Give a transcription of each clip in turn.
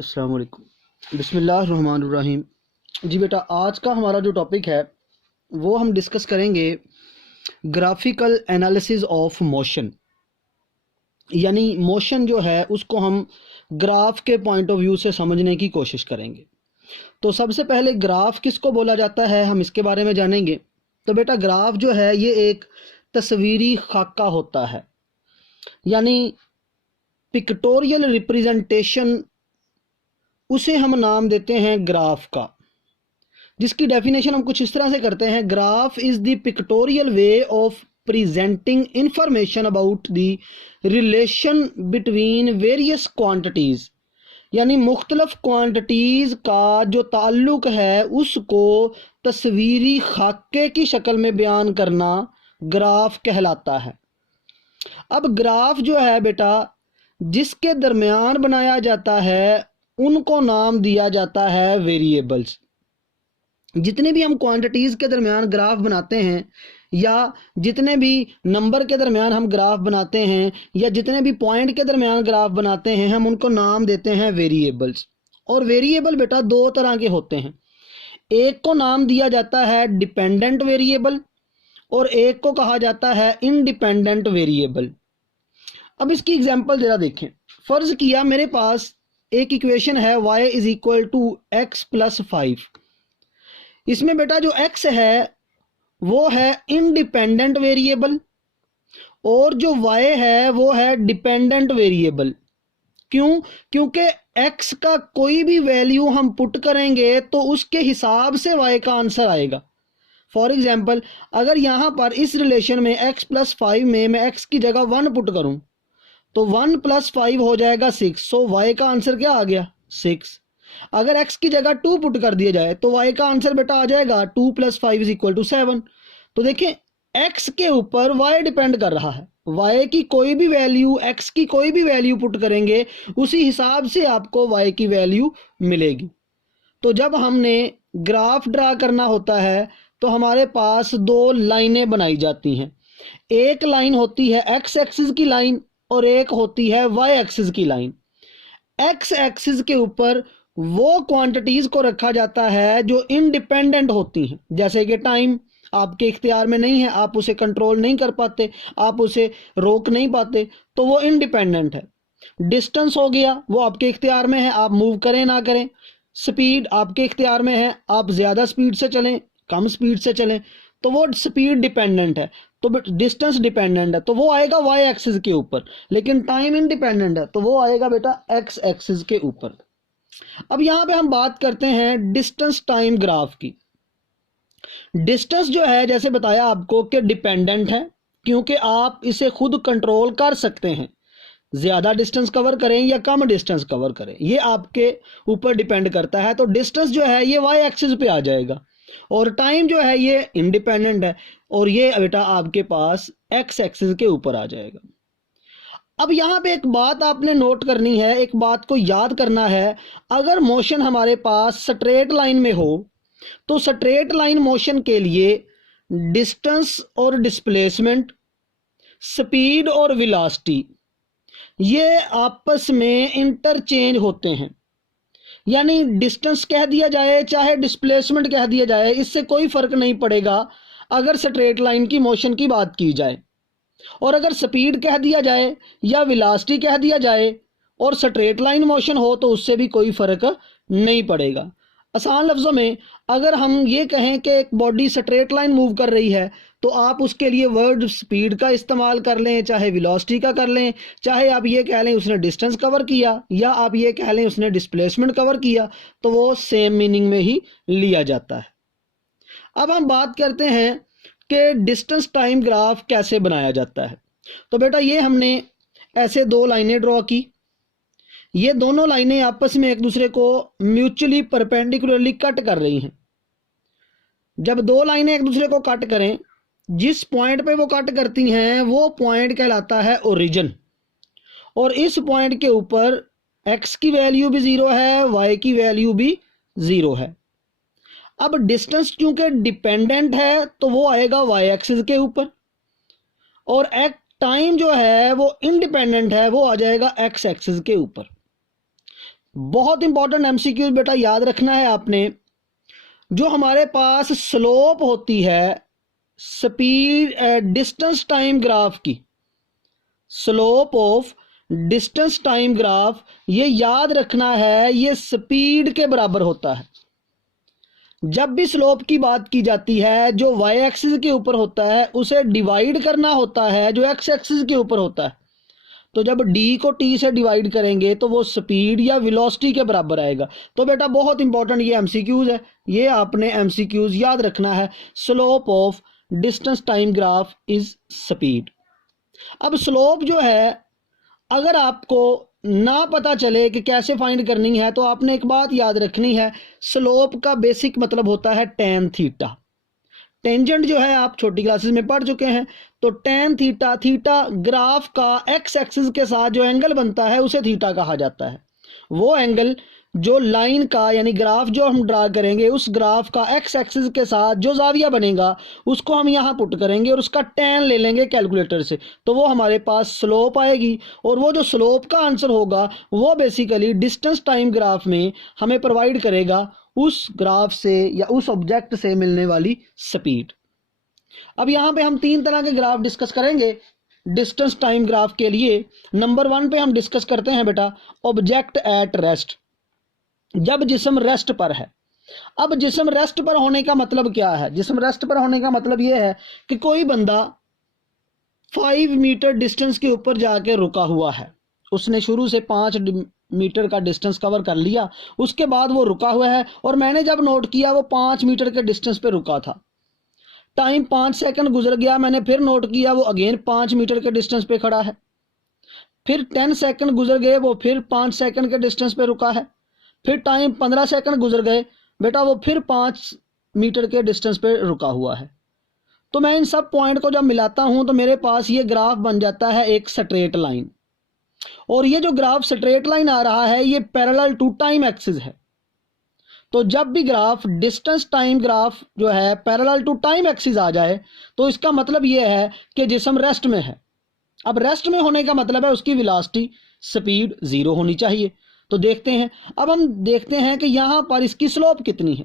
अस्सलाम वालेकुम। बिस्मिल्लाहिर्रहमानिर्रहीम। जी बेटा, आज का हमारा जो टॉपिक है वो हम डिस्कस करेंगे ग्राफिकल एनालिसिस ऑफ मोशन। यानी मोशन जो है उसको हम ग्राफ के पॉइंट ऑफ व्यू से समझने की कोशिश करेंगे। तो सबसे पहले ग्राफ किसको बोला जाता है हम इसके बारे में जानेंगे। तो बेटा, ग्राफ जो है ये एक तस्वीरी खाका होता है, यानी पिक्टोरियल रिप्रेजेंटेशन, उसे हम नाम देते हैं ग्राफ का। जिसकी डेफिनेशन हम कुछ इस तरह से करते हैं, graph is the pictorial way of presenting information about the relation between various quantities. यानी मुख्तलफ क्वांटिटीज का जो ताल्लुक है उसको तस्वीरी खाके की शक्ल में बयान करना ग्राफ कहलाता है। अब ग्राफ जो है बेटा, जिसके दरमियान बनाया जाता है उनको नाम दिया जाता है वेरिएबल्स। जितने भी हम क्वांटिटीज़ के दरमियान ग्राफ बनाते हैं, या जितने भी नंबर के दरमियान हम ग्राफ बनाते हैं, या जितने भी पॉइंट के दरमियान ग्राफ बनाते हैं, हम उनको नाम देते हैं वेरिएबल्स। और वेरिएबल बेटा दो तरह के होते हैं। एक को नाम दिया जाता है डिपेंडेंट वेरिएबल और एक को कहा जाता है इंडिपेंडेंट वेरिएबल। अब इसकी एग्जांपल जरा देखें। फर्ज किया मेरे पास एक इक्वेशन है y is equal to x plus 5। इसमें बेटा जो x है वो है इंडिपेंडेंट वेरिएबल और जो y है वो है डिपेंडेंट वेरिएबल। क्यों? क्योंकि x का कोई भी वैल्यू हम पुट करेंगे तो उसके हिसाब से y का आंसर आएगा। फॉर एग्जाम्पल, अगर यहाँ पर इस रिलेशन में x प्लस 5 में मैं x की जगह 1 पुट करूँ तो 1 प्लस 5 हो जाएगा 6। सो y का आंसर क्या आ गया? 6। अगर x की जगह 2 पुट कर दिया जाए तो y का आंसर बेटा आ जाएगा 2 प्लस 5 इज इक्वल टू 7। तो देखें, x के ऊपर y डिपेंड कर रहा है। y की कोई भी वैल्यू, x की कोई भी वैल्यू पुट करेंगे उसी हिसाब से आपको y की वैल्यू मिलेगी। तो जब हमने ग्राफ ड्रा करना होता है तो हमारे पास दो लाइनें बनाई जाती हैं। एक लाइन होती है x एक्सिस की लाइन और एक होती है y एक्सिस की लाइन। x एक्सिस के ऊपर वो क्वांटिटीज को रखा जाता है जो इंडिपेंडेंट होती हैं, जैसे कि टाइम आपके इख्तियार में नहीं है, आप उसे कंट्रोल नहीं कर पाते, आप उसे रोक नहीं पाते, तो वो इंडिपेंडेंट है। डिस्टेंस हो गया, वो आपके इख्तियार में है, आप मूव करें ना करें। स्पीड आपके इख्तियार में है, आप ज़्यादा स्पीड से चलें कम स्पीड से चलें, तो वो स्पीड डिपेंडेंट है। तो डिस्टेंस डिपेंडेंट है तो वो आएगा y एक्सिस के ऊपर, लेकिन टाइम इंडिपेंडेंट है तो वो आएगा बेटा x एक्सिस के ऊपर। अब यहाँ पे हम बात करते हैं डिस्टेंस टाइम ग्राफ की। डिस्टेंस जो है, जैसे बताया आपको कि डिपेंडेंट है, क्योंकि आप इसे खुद कंट्रोल कर सकते हैं, ज़्यादा डिस्टेंस कवर करें या कम डिस्टेंस कवर करें, ये आपके ऊपर डिपेंड करता है। तो डिस्टेंस जो है ये y एक्सिस पे आ जाएगा और टाइम जो है ये इंडिपेंडेंट है और ये बेटा आपके पास x एक्सिस के ऊपर आ जाएगा। अब यहाँ पे एक बात आपने नोट करनी है, एक बात को याद करना है। अगर मोशन हमारे पास स्ट्रेट लाइन में हो तो स्ट्रेट लाइन मोशन के लिए डिस्टेंस और डिस्प्लेसमेंट, स्पीड और वेलोसिटी, ये आपस में इंटरचेंज होते हैं। यानी डिस्टेंस कह दिया जाए चाहे डिस्प्लेसमेंट कह दिया जाए, इससे कोई फर्क नहीं पड़ेगा अगर स्ट्रेट लाइन की मोशन की बात की जाए। और अगर स्पीड कह दिया जाए या वेलोसिटी कह दिया जाए और स्ट्रेट लाइन मोशन हो तो उससे भी कोई फर्क नहीं पड़ेगा। आसान लफ्ज़ों में अगर हम ये कहें कि एक बॉडी स्ट्रेट लाइन मूव कर रही है तो आप उसके लिए वर्ड स्पीड का इस्तेमाल कर लें, चाहे वेलोसिटी का कर लें, चाहे आप ये कह लें उसने डिस्टेंस कवर किया, या आप ये कह लें उसने डिस्प्लेसमेंट कवर किया, तो वो सेम मीनिंग में ही लिया जाता है। अब हम बात करते हैं कि डिस्टेंस टाइम ग्राफ कैसे बनाया जाता है। तो बेटा ये हमने ऐसे दो लाइनें ड्रॉ की। ये दोनों लाइनें आपस में एक दूसरे को म्यूचुअली परपेंडिकुलरली कट कर रही हैं। जब दो लाइनें एक दूसरे को कट करें, जिस पॉइंट पे वो कट करती हैं वो पॉइंट कहलाता है ओरिजिन, और इस पॉइंट के ऊपर x की वैल्यू भी 0 है, y की वैल्यू भी 0 है। अब डिस्टेंस क्योंकि डिपेंडेंट है तो वो आएगा y एक्सिस के ऊपर, और टाइम जो है वो इंडिपेंडेंट है, वो आ जाएगा x एक्सिस के ऊपर। बहुत इंपॉर्टेंट एमसीक्यूज बेटा याद रखना है आपने। जो हमारे पास स्लोप होती है स्पीड डिस्टेंस टाइम ग्राफ की, slope of distance time graph, ये याद रखना है ये स्पीड के बराबर होता है। जब भी स्लोप की बात की जाती है, जो वाई एक्सिस के ऊपर होता है उसे डिवाइड करना होता है जो एक्स एक्सिस के ऊपर होता है। तो जब d को t से डिवाइड करेंगे तो वो स्पीड या वेलोसिटी के बराबर आएगा। तो बेटा बहुत इंपॉर्टेंट ये एमसीक्यूज है, ये आपने एमसीक्यूज याद रखना है। Slope of distance time graph is speed. अब स्लोप जो है, अगर आपको ना पता चले कि कैसे फाइंड करनी है तो आपने एक बात याद रखनी है, स्लोप का बेसिक मतलब होता है टेन थीटा। टेंजेंट जो है आप छोटी क्लासेस में पढ़ चुके हैं। तो टेन थीटा, थीटा ग्राफ का एक्स एक्सिस के साथ जो एंगल बनता है उसे थीटा कहा जाता है। वो एंगल जो लाइन का यानी ग्राफ जो हम ड्रा करेंगे उस ग्राफ का एक्स एक्सिस के साथ जो जाविया बनेगा उसको हम यहाँ पुट करेंगे और उसका टेन ले लेंगे कैलकुलेटर से, तो वो हमारे पास स्लोप आएगी। और वो जो स्लोप का आंसर होगा वो बेसिकली डिस्टेंस टाइम ग्राफ में हमें प्रोवाइड करेगा उस ग्राफ से या उस ऑब्जेक्ट से मिलने वाली स्पीड। अब यहाँ पे हम तीन तरह के ग्राफ डिस्कस करेंगे डिस्टेंस टाइम ग्राफ के लिए। नंबर 1 पे हम डिस्कस करते हैं बेटा ऑब्जेक्ट एट रेस्ट, जब जिस्म रेस्ट पर है। अब जिस्म रेस्ट पर होने का मतलब क्या है? जिस्म रेस्ट पर होने का मतलब यह है कि कोई बंदा 5 मीटर डिस्टेंस के ऊपर जाके रुका हुआ है, उसने शुरू से 5 मीटर का डिस्टेंस कवर कर लिया, उसके बाद वो रुका हुआ है और मैंने जब नोट किया वो 5 मीटर के डिस्टेंस पे रुका था। टाइम 5 सेकंड गुजर गया, मैंने फिर नोट किया वो अगेन 5 मीटर के डिस्टेंस पे खड़ा है। फिर 10 सेकंड गुजर गए, वो फिर 5 सेकंड के डिस्टेंस पे रुका है। फिर टाइम 15 सेकंड गुजर गए, बेटा वो फिर 5 मीटर के डिस्टेंस पे रुका हुआ है। तो मैं इन सब पॉइंट को जब मिलाता हूं तो मेरे पास ये ग्राफ बन जाता है एक स्ट्रेट लाइन। और ये जो ग्राफ स्ट्रेट लाइन आ रहा है ये पैरेलल टू टाइम एक्सिस है। तो जब भी ग्राफ डिस्टेंस टाइम ग्राफ जो है पैरेलल टू टाइम एक्सिस आ जाए तो इसका मतलब ये है कि जिस्म रेस्ट में है। अब रेस्ट में होने का मतलब है उसकी वेलोसिटी स्पीड 0 होनी चाहिए। तो देखते हैं, अब हम देखते हैं कि यहां पर इसकी स्लोप कितनी है।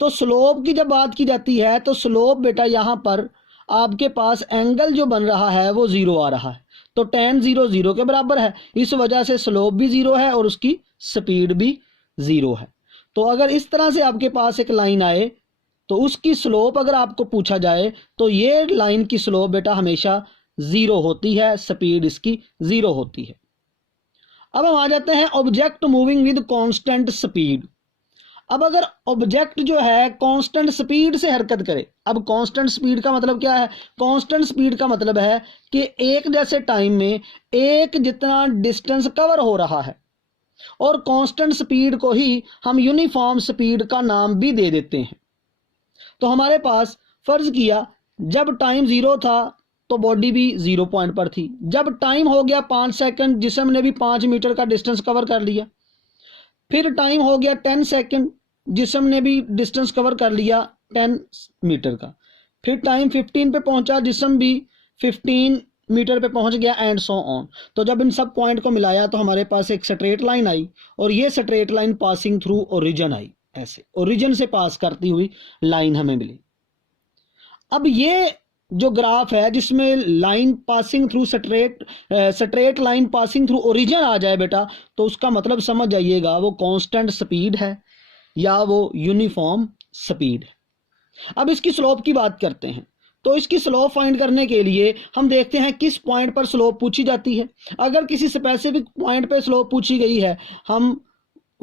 तो स्लोप की जब बात की जाती है तो स्लोप बेटा यहां पर आपके पास एंगल जो बन रहा है वो 0 आ रहा है, तो tan 0 0 के बराबर है, इस वजह से स्लोप भी 0 है और उसकी स्पीड भी 0 है। तो अगर इस तरह से आपके पास एक लाइन आए तो उसकी स्लोप अगर आपको पूछा जाए तो ये लाइन की स्लोप बेटा हमेशा 0 होती है, स्पीड इसकी 0 होती है। अब हम आ जाते हैं object moving with constant speed. अब अगर ऑब्जेक्ट जो है कांस्टेंट स्पीड से हरकत करे, अब कांस्टेंट स्पीड का मतलब क्या है? कांस्टेंट स्पीड का मतलब है कि एक जैसे टाइम में एक जितना डिस्टेंस कवर हो रहा है, और कांस्टेंट स्पीड को ही हम यूनिफॉर्म स्पीड का नाम भी दे देते हैं। तो हमारे पास फर्ज किया जब टाइम 0 था तो बॉडी भी 0 पॉइंट पर थी, जब टाइम हो गया 5 सेकंड जिस्म ने भी 5 मीटर का डिस्टेंस कवर कर लिया। फिर टाइम हो गया 10 सेकंड, जिस्म ने भी डिस्टेंस कवर कर लिया 10 मीटर का। फिर टाइम 15 पे पहुंचा, जिस्म भी 15 मीटर पे पहुंच गया एंड सो ऑन। तो जब इन सब पॉइंट को मिलाया तो हमारे पास एक स्ट्रेट लाइन आई और ये straight line passing through origin आई, ऐसे ओरिजिन से पास करती हुई लाइन हमें मिली। अब ये जो ग्राफ है जिसमें line passing through straight line passing through origin आ जाए बेटा, तो उसका मतलब समझ जाइएगा वो कांस्टेंट स्पीड है या वो यूनिफॉर्म स्पीड है। अब इसकी स्लोप की बात करते हैं। तो इसकी स्लोप फाइंड करने के लिए हम देखते हैं किस पॉइंट पर स्लोप पूछी जाती है। अगर किसी स्पेसिफिक पॉइंट पर स्लोप पूछी गई है, हम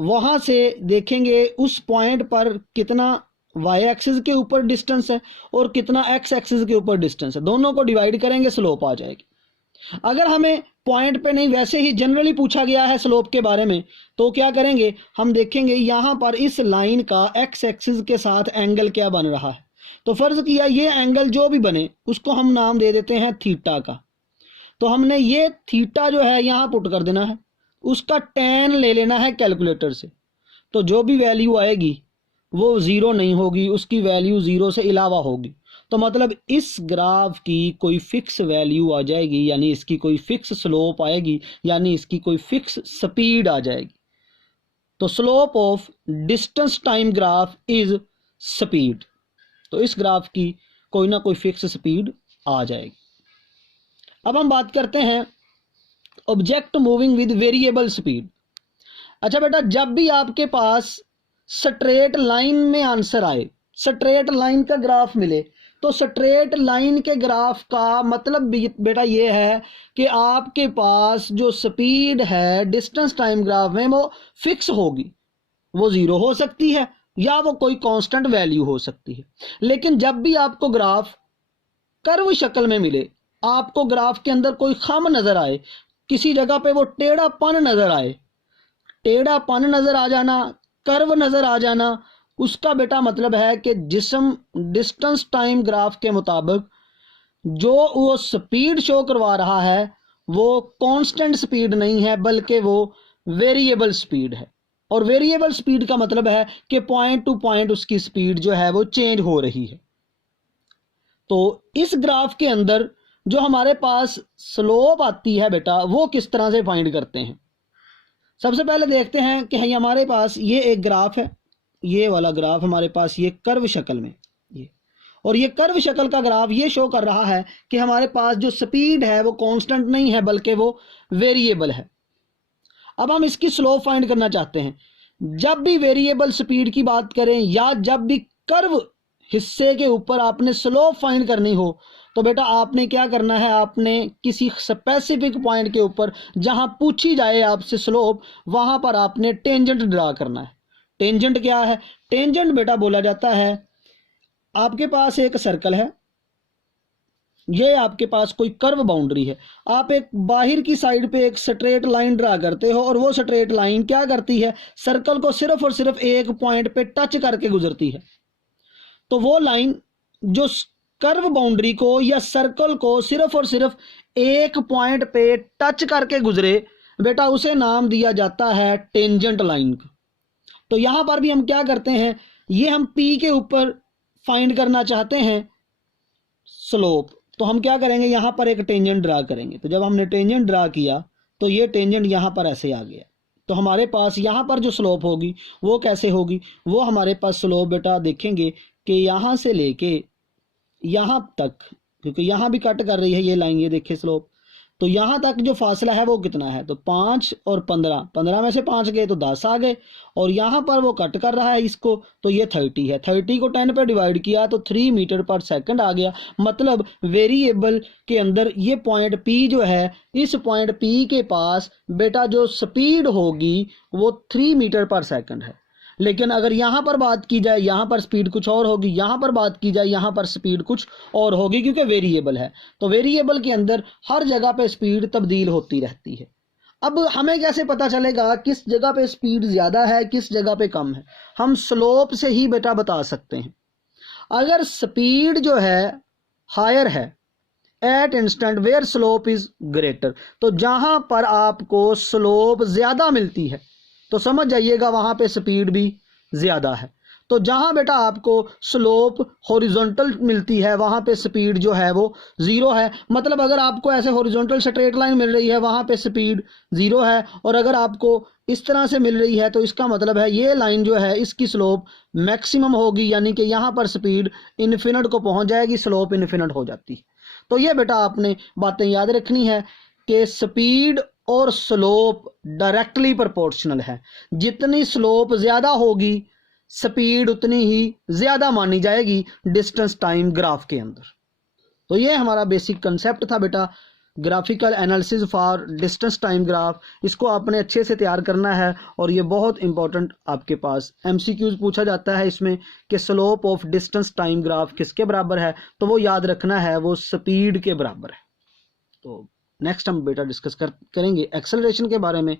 वहां से देखेंगे उस पॉइंट पर कितना वाई एक्सिस के ऊपर डिस्टेंस है और कितना एक्स एक्सिस के ऊपर डिस्टेंस है, दोनों को डिवाइड करेंगे, स्लोप आ जाएगी। अगर हमें पॉइंट पे नहीं वैसे ही जनरली पूछा गया है स्लोप के बारे में, तो क्या करेंगे, हम देखेंगे यहां पर इस लाइन का एक्स एक्सिस के साथ एंगल क्या बन रहा है। तो फर्ज किया ये एंगल जो भी बने उसको हम नाम दे देते हैं थीटा का। तो हमने ये थीटा जो है यहां पुट कर देना है, उसका tan ले लेना है कैलकुलेटर से। तो जो भी वैल्यू आएगी वो 0 नहीं होगी, उसकी वैल्यू 0 से अलावा होगी। तो मतलब इस ग्राफ की कोई फिक्स वैल्यू आ जाएगी, यानी इसकी कोई फिक्स स्लोप आएगी, यानी इसकी कोई फिक्स स्पीड आ जाएगी। तो slope of distance time graph is speed. तो इस ग्राफ की कोई ना कोई फिक्स स्पीड आ जाएगी। अब हम बात करते हैं object moving with variable speed. अच्छा बेटा, जब भी आपके पास स्ट्रेट लाइन में आंसर आए, स्ट्रेट लाइन का ग्राफ मिले, तो स्ट्रेट लाइन के ग्राफ का मतलब बेटा ये है कि आपके पास जो स्पीड है डिस्टेंस टाइम ग्राफ में वो फिक्स होगी। वो जीरो हो सकती है या वो कोई कांस्टेंट वैल्यू हो सकती है। लेकिन जब भी आपको ग्राफ कर्व शक्ल में मिले, आपको ग्राफ के अंदर कोई खाम नजर आए, किसी जगह पे वो टेढ़ापन नजर आए, टेढ़ापन नजर आ जाना, कर्व नजर आ जाना, उसका बेटा मतलब है कि जिस्म डिस्टेंस टाइम ग्राफ के मुताबिक जो वो स्पीड शो करवा रहा है वो कांस्टेंट स्पीड नहीं है, बल्कि वो वेरिएबल स्पीड है। और वेरिएबल स्पीड का मतलब है कि पॉइंट टू पॉइंट उसकी स्पीड जो है वो चेंज हो रही है। तो इस ग्राफ के अंदर जो हमारे पास स्लोप आती है बेटा, वो किस तरह से फाइंड करते हैं। सबसे पहले देखते हैं कि हमारे पास ये एक ग्राफ है, ये वाला ग्राफ हमारे पास ये कर्व शक्ल में, ये और ये कर्व शक्ल का ग्राफ ये शो कर रहा है कि हमारे पास जो स्पीड है वो कांस्टेंट नहीं है, बल्कि वो वेरिएबल है। अब हम इसकी स्लोप फाइंड करना चाहते हैं। जब भी वेरिएबल स्पीड की बात करें या जब भी कर्व हिस्से के ऊपर आपने स्लोप फाइंड करनी हो, तो बेटा आपने क्या करना है, आपने किसी स्पेसिफिक पॉइंट के ऊपर जहां पूछी जाए आपसे स्लोप, वहां पर आपने टेंजेंट ड्रा करना है। टेंजेंट क्या है? टेंजेंट बेटा बोला जाता है, आपके पास एक सर्कल है, ये आपके पास कोई कर्व बाउंड्री है, आप एक बाहर की साइड पे एक स्ट्रेट लाइन ड्रा करते हो और वो स्ट्रेट लाइन क्या करती है, सर्कल को सिर्फ और सिर्फ एक पॉइंट पे टच करके गुजरती है। तो वो लाइन जो कर्व बाउंड्री को या सर्कल को सिर्फ और सिर्फ एक पॉइंट पे टच करके गुजरे, बेटा उसे नाम दिया जाता है टेंजेंट लाइन का। तो यहां पर भी हम क्या करते हैं, ये हम P के ऊपर फाइंड करना चाहते हैं स्लोप, तो हम क्या करेंगे, यहां पर एक टेंजेंट ड्रा करेंगे। तो जब हमने टेंजेंट ड्रा किया तो ये टेंजेंट यहां पर ऐसे आ गया। तो हमारे पास यहां पर जो स्लोप होगी वो कैसे होगी, वो हमारे पास स्लोप बेटा देखेंगे कि यहां से लेके यहां तक, क्योंकि यहां भी कट कर रही है ये लाइन, ये देखिए स्लोप, तो यहां तक जो फासला है वो कितना है, तो 5 और 15, 15 में से 5 गए तो 10 आ गए, और यहां पर वो कट कर रहा है इसको, तो ये 30 है, 30 को 10 पे डिवाइड किया तो 3 मीटर पर सेकंड आ गया। मतलब वेरिएबल के अंदर ये पॉइंट P जो है, इस पॉइंट P के पास बेटा जो स्पीड होगी वो 3 मीटर पर सेकंड है। लेकिन अगर यहाँ पर बात की जाए, यहाँ पर स्पीड कुछ और होगी, यहाँ पर बात की जाए यहाँ पर स्पीड कुछ और होगी, क्योंकि वेरिएबल है। तो वेरिएबल के अंदर हर जगह पे स्पीड तब्दील होती रहती है। अब हमें कैसे पता चलेगा किस जगह पे स्पीड ज़्यादा है, किस जगह पे कम है? हम स्लोप से ही बेटा बता सकते हैं। अगर स्पीड जो है हायर है at instant where slope is greater, तो जहां पर आपको स्लोप ज़्यादा मिलती है तो समझ जाइएगा वहां पे स्पीड भी ज़्यादा है। तो जहां बेटा आपको स्लोप हॉरिजॉन्टल मिलती है वहां पे स्पीड जो है वो 0 है। मतलब अगर आपको ऐसे हॉरिजॉन्टल स्ट्रेट लाइन मिल रही है वहां पे स्पीड 0 है, और अगर आपको इस तरह से मिल रही है तो इसका मतलब है ये लाइन जो है इसकी स्लोप मैक्सिमम होगी, यानी कि यहाँ पर स्पीड इन्फिनिट को पहुंच जाएगी, स्लोप इन्फिनिट हो जाती है। तो ये बेटा आपने बातें याद रखनी है कि स्पीड और स्लोप डायरेक्टली प्रोपोर्शनल है। जितनी स्लोप ज़्यादा होगी स्पीड उतनी ही ज़्यादा मानी जाएगी डिस्टेंस टाइम ग्राफ के अंदर। तो ये हमारा बेसिक कंसेप्ट था बेटा, graphical analysis for distance time graph. इसको आपने अच्छे से तैयार करना है, और ये बहुत इंपॉर्टेंट आपके पास MCQs पूछा जाता है इसमें कि slope of distance time graph किसके बराबर है, तो वो याद रखना है वो स्पीड के बराबर है। तो नेक्स्ट हम बेटा डिस्कस करेंगे एक्सेलरेशन के बारे में,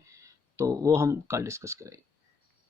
तो वो हम कल डिस्कस करेंगे।